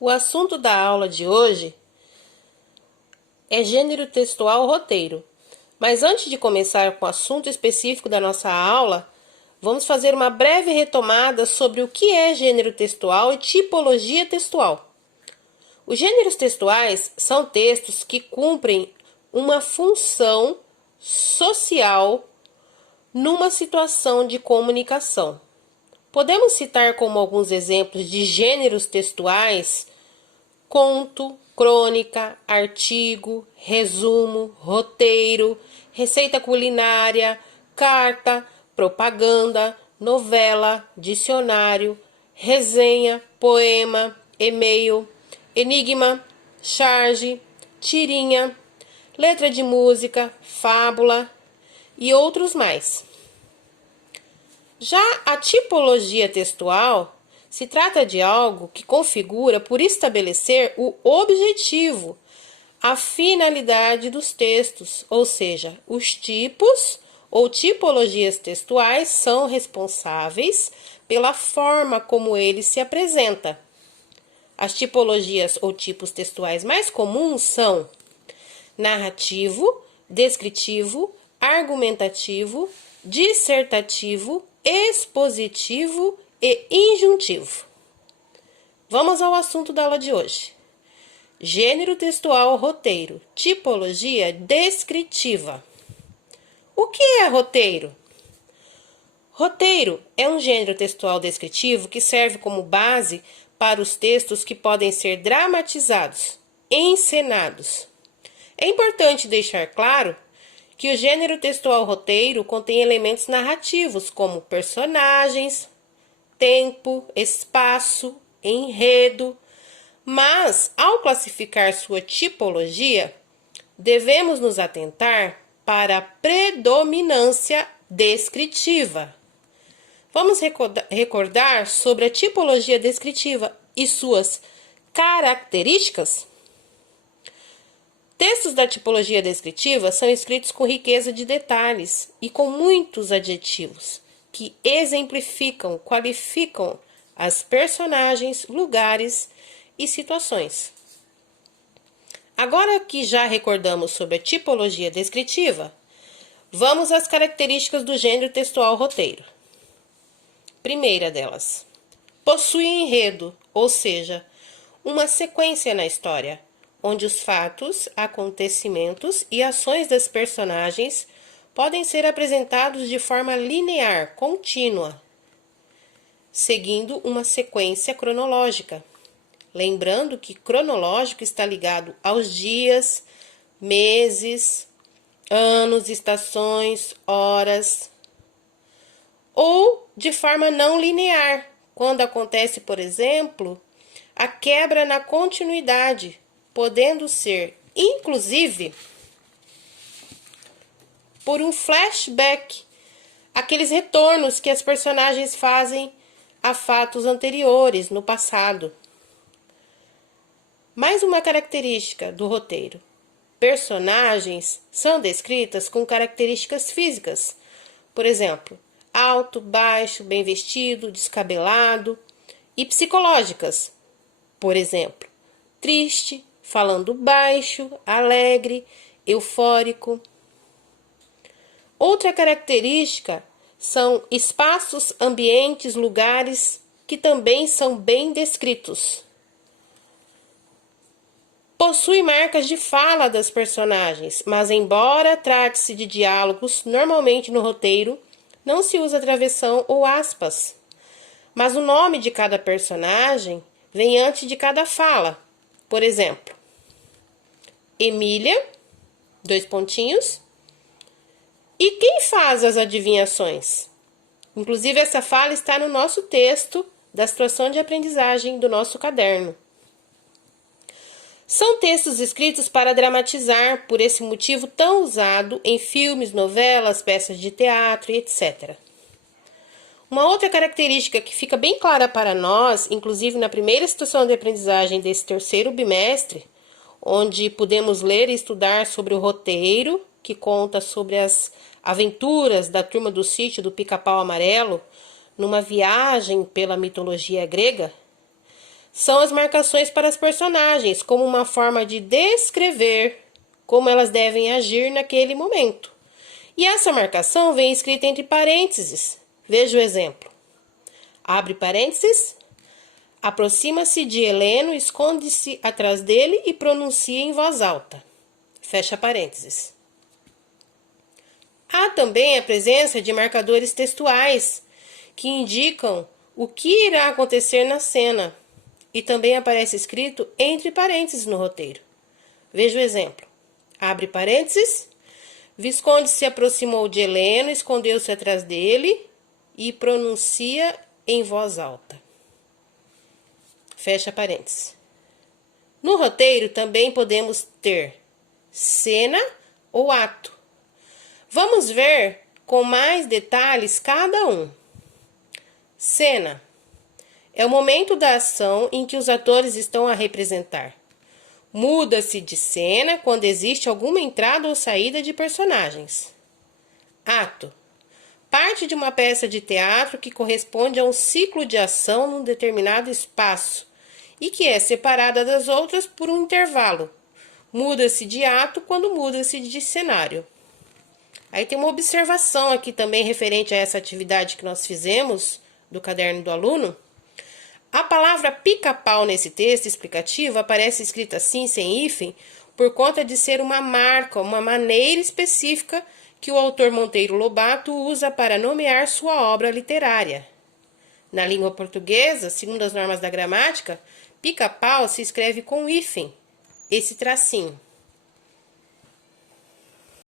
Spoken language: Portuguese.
O assunto da aula de hoje é gênero textual roteiro. Mas antes de começar com o assunto específico da nossa aula, vamos fazer uma breve retomada sobre o que é gênero textual e tipologia textual. Os gêneros textuais são textos que cumprem uma função social numa situação de comunicação. Podemos citar como alguns exemplos de gêneros textuais: conto, crônica, artigo, resumo, roteiro, receita culinária, carta, propaganda, novela, dicionário, resenha, poema, e-mail, enigma, charge, tirinha, letra de música, fábula e outros mais. Já a tipologia textual se trata de algo que configura por estabelecer o objetivo, a finalidade dos textos, ou seja, os tipos ou tipologias textuais são responsáveis pela forma como ele se apresenta. As tipologias ou tipos textuais mais comuns são narrativo, descritivo, argumentativo, dissertativo, expositivo e injuntivo. Vamos ao assunto da aula de hoje. Gênero textual roteiro, tipologia descritiva. O que é roteiro? Roteiro é um gênero textual descritivo que serve como base para os textos que podem ser dramatizados, encenados. É importante deixar claro que o gênero textual roteiro contém elementos narrativos como personagens, tempo, espaço, enredo, mas ao classificar sua tipologia, devemos nos atentar para a predominância descritiva. Vamos recordar sobre a tipologia descritiva e suas características? Textos da tipologia descritiva são escritos com riqueza de detalhes e com muitos adjetivos que exemplificam, qualificam as personagens, lugares e situações. Agora que já recordamos sobre a tipologia descritiva, vamos às características do gênero textual roteiro. Primeira delas, possui enredo, ou seja, uma sequência na história, onde os fatos, acontecimentos e ações das personagens podem ser apresentados de forma linear, contínua, seguindo uma sequência cronológica. Lembrando que cronológico está ligado aos dias, meses, anos, estações, horas, ou de forma não linear, quando acontece, por exemplo, a quebra na continuidade, podendo ser, inclusive, por um flashback, aqueles retornos que as personagens fazem a fatos anteriores, no passado. Mais uma característica do roteiro: personagens são descritas com características físicas, por exemplo, alto, baixo, bem vestido, descabelado, e psicológicas, por exemplo, triste, falando baixo, alegre, eufórico. Outra característica são espaços, ambientes, lugares que também são bem descritos. Possui marcas de fala das personagens, mas embora trate-se de diálogos, normalmente no roteiro não se usa travessão ou aspas, mas o nome de cada personagem vem antes de cada fala. Por exemplo, Emília, : e quem faz as adivinhações? Inclusive, essa fala está no nosso texto da situação de aprendizagem do nosso caderno. São textos escritos para dramatizar, por esse motivo tão usado em filmes, novelas, peças de teatro e etc. Uma outra característica que fica bem clara para nós, inclusive na primeira situação de aprendizagem desse terceiro bimestre, onde podemos ler e estudar sobre o roteiro, que conta sobre as aventuras da turma do sítio do Pica-Pau Amarelo, numa viagem pela mitologia grega, são as marcações para as personagens, como uma forma de descrever como elas devem agir naquele momento. E essa marcação vem escrita entre parênteses. Veja o exemplo. Abre parênteses. Aproxima-se de Heleno, esconde-se atrás dele e pronuncia em voz alta. Fecha parênteses. Há também a presença de marcadores textuais, que indicam o que irá acontecer na cena, e também aparece escrito entre parênteses no roteiro. Veja o exemplo. Abre parênteses. Visconde se aproximou de Heleno, escondeu-se atrás dele e pronuncia em voz alta. Fecha parênteses. No roteiro também podemos ter cena ou ato. Vamos ver com mais detalhes cada um. Cena é o momento da ação em que os atores estão a representar. Muda-se de cena quando existe alguma entrada ou saída de personagens. Ato. Parte de uma peça de teatro que corresponde a um ciclo de ação num determinado espaço e que é separada das outras por um intervalo. Muda-se de ato quando muda-se de cenário. Aí tem uma observação aqui também referente a essa atividade que nós fizemos do caderno do aluno. A palavra pica-pau nesse texto explicativo aparece escrita assim, sem hífen, por conta de ser uma marca, uma maneira específica que o autor Monteiro Lobato usa para nomear sua obra literária. Na língua portuguesa, segundo as normas da gramática, pica-pau se escreve com hífen, esse tracinho.